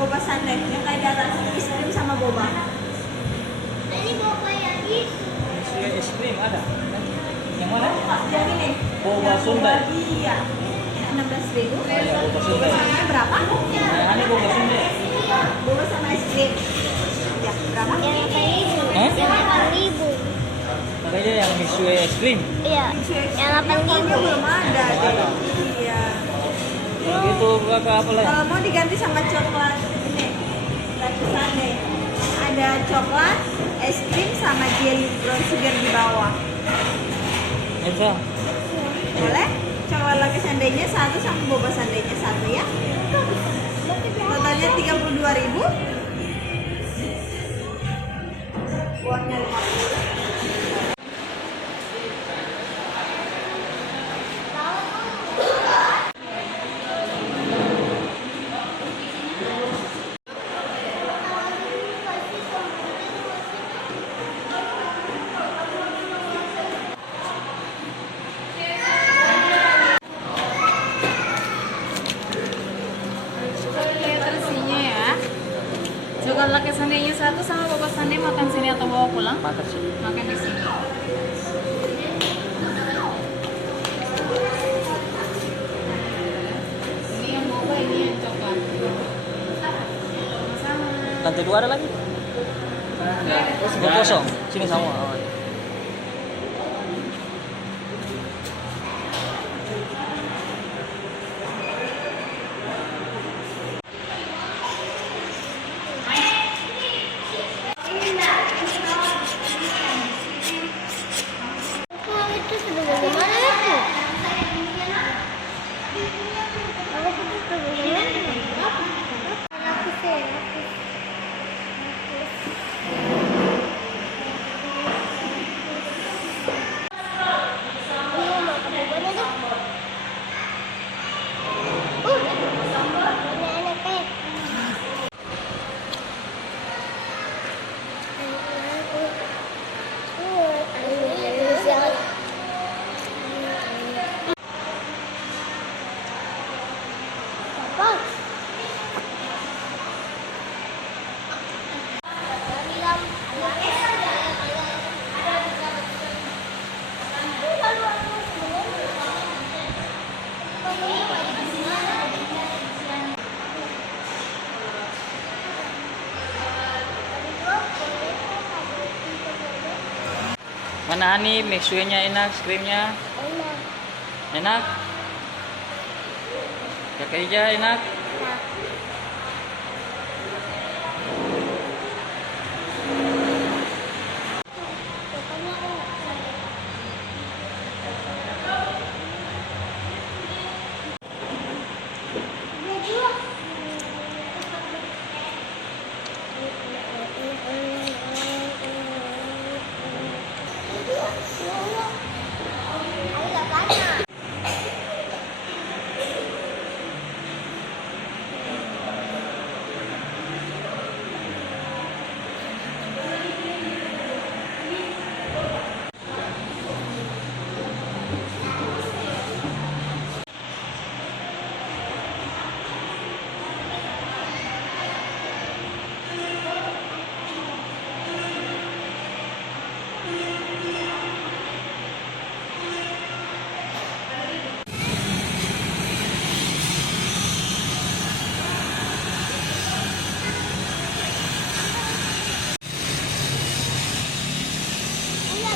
Boba sundae yang kayak di atas es krim sama boba. Ini boba yang itu. Es krim ada. Yang mana? Yang ini. Boba sundae. Iya. 16.000. Ya, boba Boba sundae. sundae berapa? Ini boba sundae. Boba sama es krim. Ya, berapa? Yang 8.000. Hah? Yang 8.000. Makanya yang misue es krim. Iya. Yang 8.000. Belum ada deh. Iya. Kalau gitu berapa apa lagi? Kalau mau diganti sama coklat ini, Lucky Sundae. Ada coklat, es krim sama jelly brown sugar di bawah. Bisa. Boleh? Coklat Lucky Sundae-nya satu sama boba sundae-nya satu ya. Totalnya 32.000. Uangnya 50. Coklat Lucky Sundae-nya satu sama boba sundae makan sini atau bawa pulang? Makan sih. Makan di sini. Ini yang boba, ini yang coklat. Sama. Lantai 2 ada lagi? Enggak. Kosong. Sini sama. Oh, iya. Oh, itu sudah bagaimana itu? Aku sudah bagaimana? Aku sih. Mana Hani, mixuenya enak, es krimnya enak. Kak Ija enak.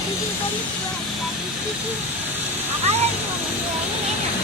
Bikin komis buat tadi itu. Akala itu ini enak.